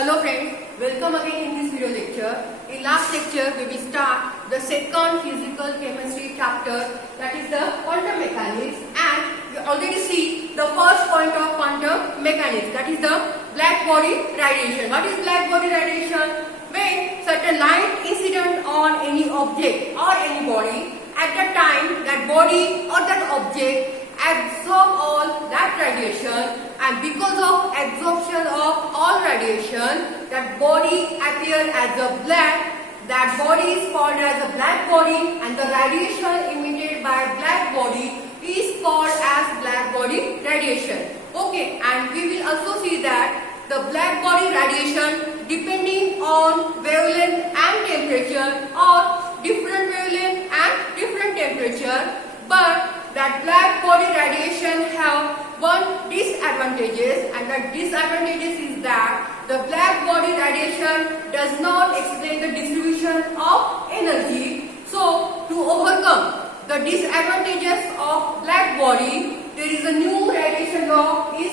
Hello friends, welcome again in this video lecture. In last lecture we will start the second physical chemistry chapter, that is the quantum mechanics, and we already see the first point of quantum mechanics, that is the black body radiation. What is black body radiation? When certain light incident on any object or any body, at the time that body or that object absorb all that radiation, and because of absorption of all radiation, that body appear as a black. That body is called as a black body, and the radiation emitted by black body is called as black body radiation. Okay, and we will also see that the black body radiation, depending on wavelength and temperature, or different wavelength and different temperature, but that black body radiation have one disadvantages, and the disadvantages is that the black body radiation does not explain the distribution of energy. So to overcome the disadvantages of black body, there is a new radiation law is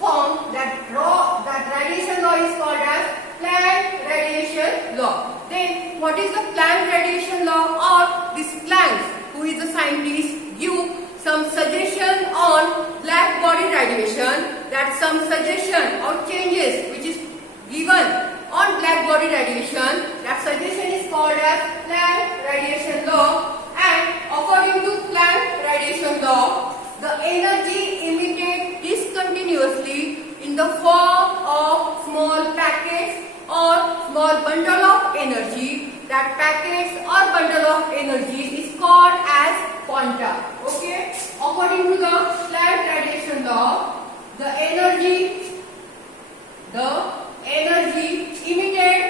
formed. That radiation law is called as Planck radiation law. Then what is the Planck radiation law? Or this Planck, who is a scientist, give some suggestion on black body radiation, that some suggestion or changes which is given on black body radiation, that suggestion is called as Planck radiation law. And according to Planck radiation law, the energy emitted discontinuously in the form of small packets or small bundle of energy. That packets or bundle of energy is called as quanta. Okay, according to the Planck radiation law, the energy emitted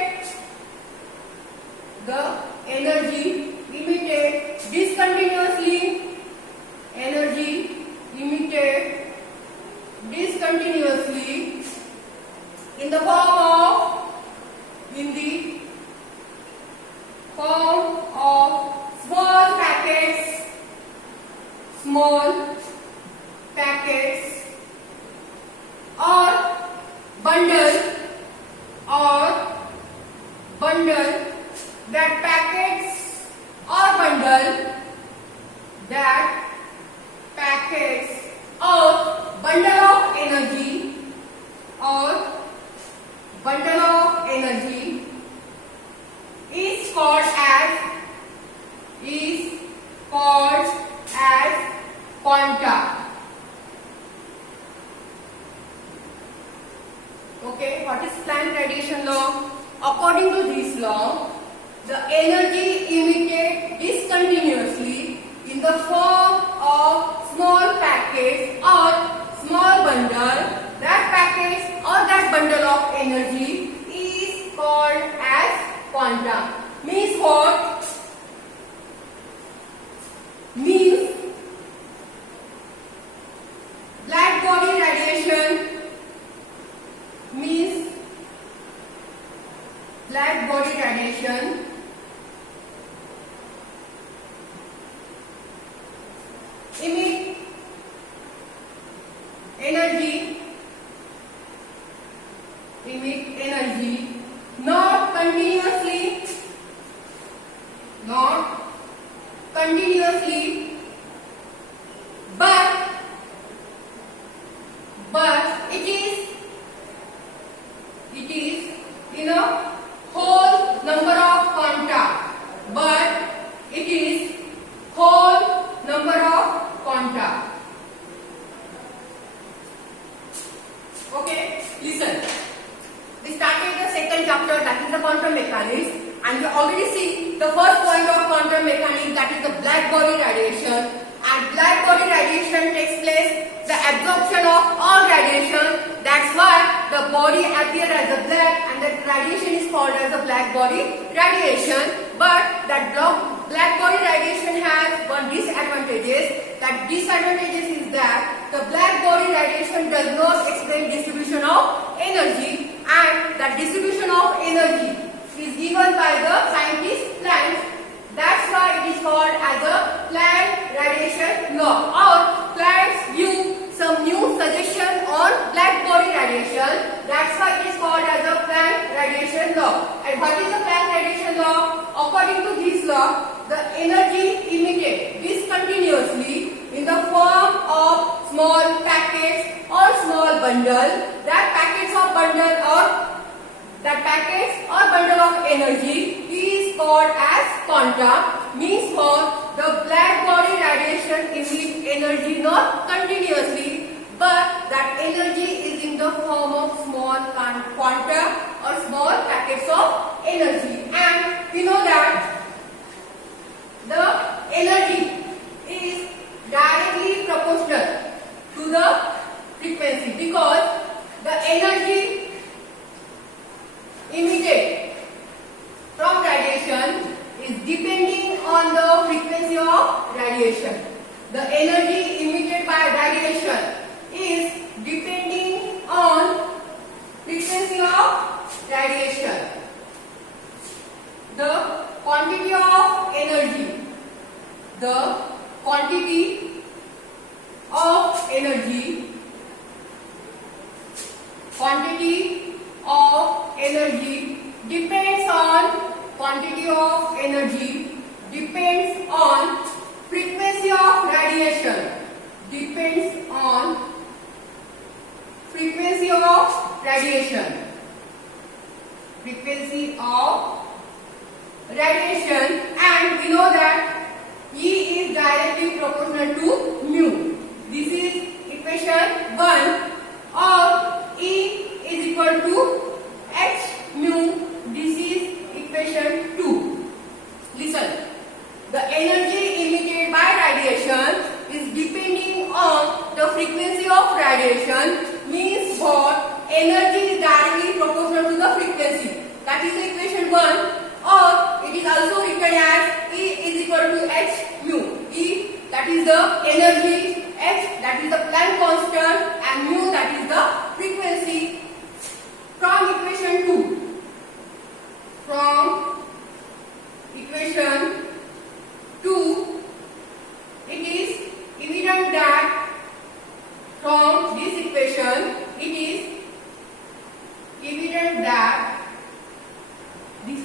discontinuously in the form of small packets or bundle, that packets or bundle of energy is called as quanta. Okay, what is Planck radiation law? According to this law, the energy emitted discontinuously in the form of small packets or small bundle, that packets or that bundle of energy is called as quanta. Means what? Means black body radiation emit energy not continuously, but it is in a whole number of quanta. But it is whole number of quanta. Okay, listen. We started the second chapter, that is the quantum mechanics, and we already see the first point of quantum mechanics, that is the black body radiation. And black body radiation takes place the absorption of all radiation. That's why the body appears as a black, and that radiation is called as a black body radiation. But that black body radiation has one disadvantages. That disadvantages is that the black body radiation does not explain distribution of energy, and that distribution of energy is given by the scientist Planck. That's why it is called as a Planck radiation law, or Planck's view some new suggestion on black body radiation. That's why it is called bundle, that packets or bundle of energy is called as quantum. Means what? The black body radiation emits energy not continuously, but that energy is in the form of small quantum or small packets of energy. And we know that the energy is directly proportional to the frequency, because the energy emitted from radiation is depending on the frequency of radiation. The energy emitted by radiation is depending on frequency of radiation. The quantity of energy, the quantity of energy depends on frequency of radiation, and we know that E is directly proportional to mu. This is equation 1, or E is equal to H mu. This is equation 2. Listen, the energy emitted by radiation is depending on the frequency of radiation. Means what? Energy is directly proportional to the frequency. That is equation 1, or it is also written as E is equal to H mu. E, that is the energy, H, that is the Planck constant, and mu, that is the frequency. From equation 2, it is evident that from this equation, it is evident that this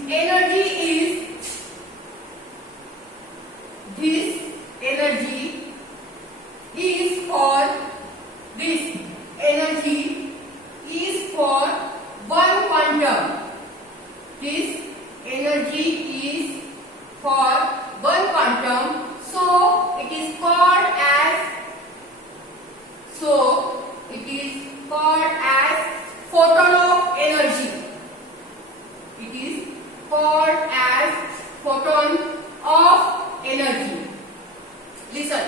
energy is for one quantum. This energy is for one quantum, so it is called as photon of energy. It is called as photon of energy. Listen,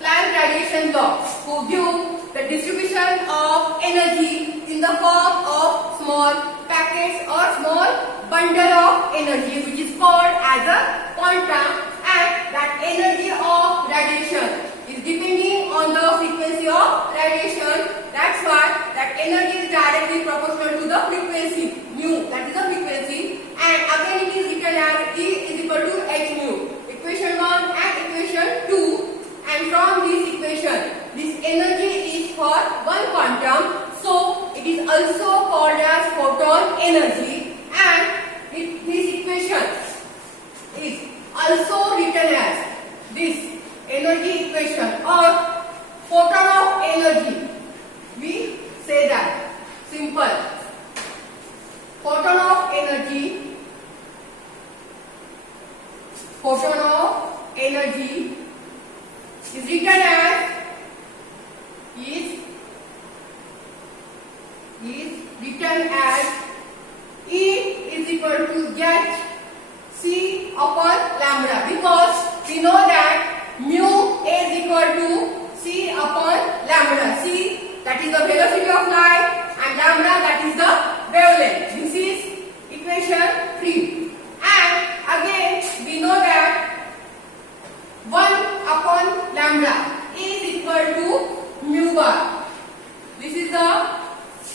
Planck radiation law, who view the distribution of energy in the form of small packets or small bundle of energy, which is called as a quantum, and that energy of radiation is depending on the frequency of radiation. That's why that energy is directly proportional to the frequency mu, that is the frequency, and again it is written as E is equal to H mu. Equation 1 and equation 2, and from this equation, this energy is for one quantum, so it is also called as photon energy, and this equation is also written as this energy equation or photon of energy. We say that simple. Photon of energy is written as E is equal to H C upon lambda, because we know that mu is equal to C upon lambda. C, that is the velocity of light, and lambda, that is the wavelength. This is equation 3. And again we know that 1 upon lambda is equal to mu bar. This is the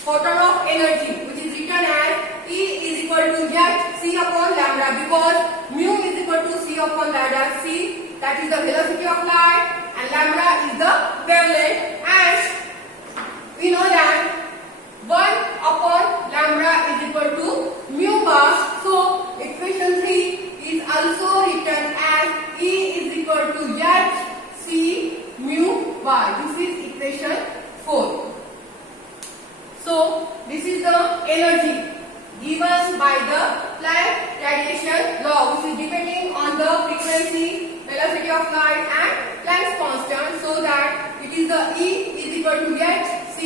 photon of energy, which is written as E is equal to H C upon lambda, because mu is equal to C upon lambda. C, that is the velocity of light, and lambda is the wavelength, and we know that 1 upon lambda is equal to mu bar. So equation 3 is also written as E is equal to H C mu bar. This is equation 4. So this is the energy given by the Planck radiation law, which is depending on the frequency, velocity of light and Planck's constant, so that it is the E is equal to hc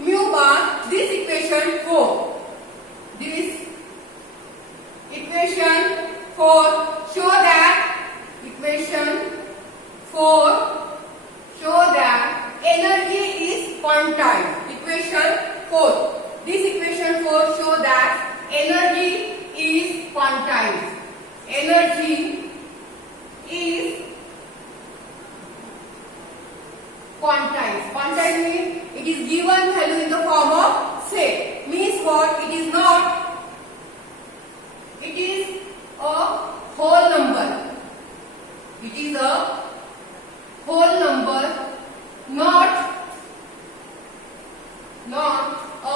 mu bar. This equation 4. This equation 4 show that energy is quantized. Equation 4. This equation 4 show that energy is quantized. Energy is quantized. Quantized means it is given value in the form of set. Means what? It is not. It is a whole number. It is a whole number, not a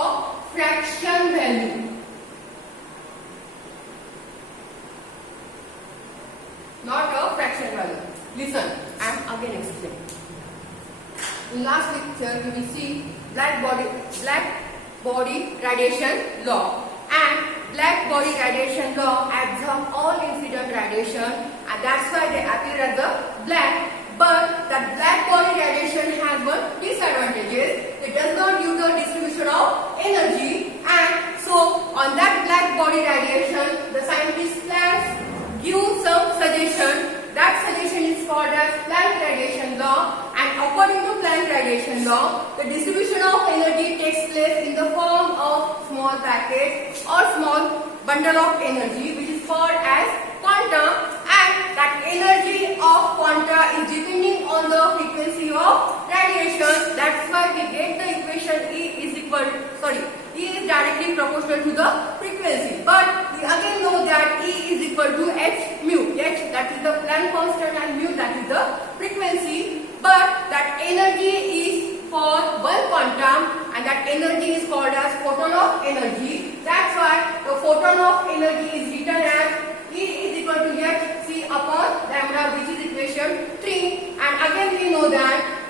fraction value. Not a fraction value. Listen, I am again explaining. In last lecture, we will see black body radiation law, and black body radiation law absorb all incident radiation, and that's why they appear as the black. But that black body radiation has one disadvantages. It does not give the distribution of energy, and so on that black body radiation, the scientists give some suggestion. That suggestion is called as Planck radiation law, and according to Planck radiation law, the distribution of energy takes place in the form of small packets or small bundle of energy, which is called as quanta, and that energy of quanta is depending on the frequency of radiation. That's why we get the equation E is directly proportional to the frequency. But we again know that E is equal to h mu. H, that is the Planck constant, and mu, that is the frequency. But that energy is for one quantum, and that energy is called as photon of energy. That's why the photon of energy is written as E is equal to hc upon lambda, which is equation 3. And again we know that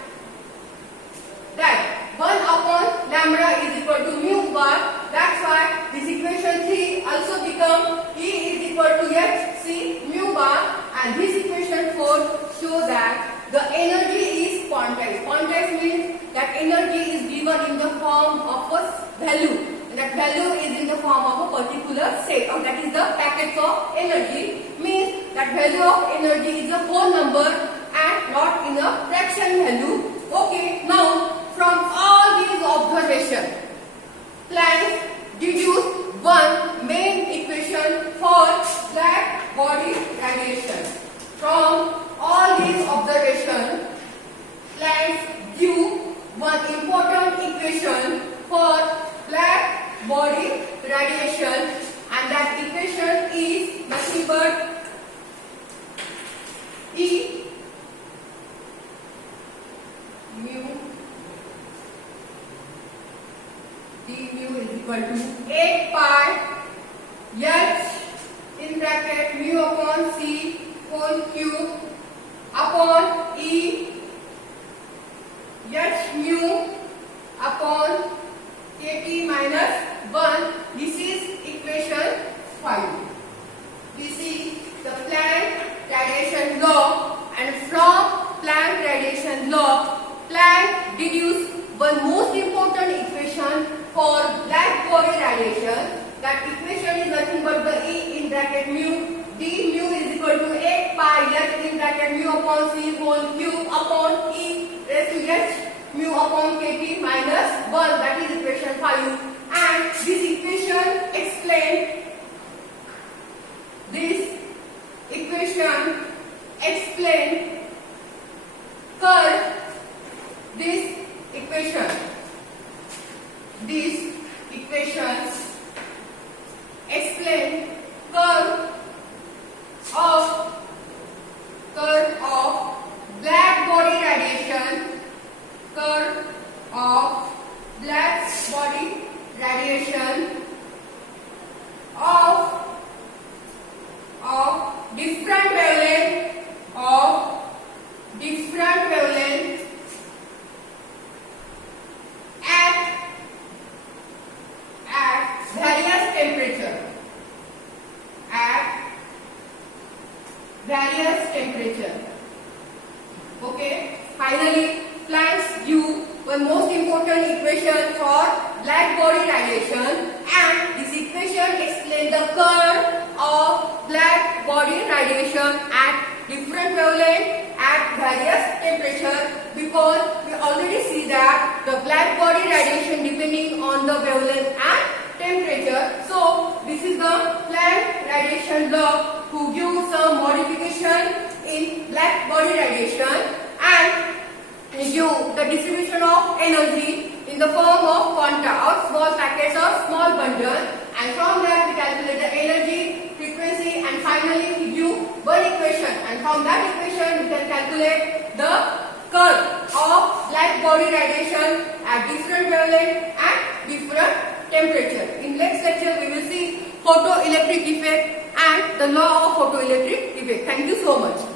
1 upon lambda is equal to mu bar. That's why this equation 3 also become E is equal to hc mu bar, and this equation 4 show that the energy is quantized. Quantized means that energy is given in the form of a value, and that value is in the form of a particular set, or that is the packets of energy. Means that value of energy is a whole number and not in a fraction value. Okay, now from all these observations, Planck deduced one main equation for black body radiation. From all these observations, Planck drew one important equation for black body radiation, and that equation is nothing but E mu d mu is equal to 8 pi h in bracket mu upon c whole cube upon E h mu upon kt minus 1. This is equation 5. This is the Planck radiation law, and from Planck radiation law, Planck deduced one most important equation for black body radiation. That equation is nothing but the E in bracket mu. D mu is equal to 8 pi h in bracket mu upon c whole cube upon E raised to h mu upon kt minus 1. That is equation 5. And this equation explains curve. This equation explain curve of black body radiation, curve of black body radiation of different wavelength at radiation, and this equation explains the curve of black body radiation at different wavelength at various temperature, because we already see that the black body radiation depending on the wavelength and temperature. So this is the Planck radiation law who gives some modification in black body radiation and give the distribution of energy in the form of quanta or small packets or small bundle, and from that we calculate the energy, frequency, and finally we give one equation, and from that equation we can calculate the curve of black body radiation at different wavelength and different temperature. In next lecture we will see photoelectric effect and the law of photoelectric effect. Thank you so much.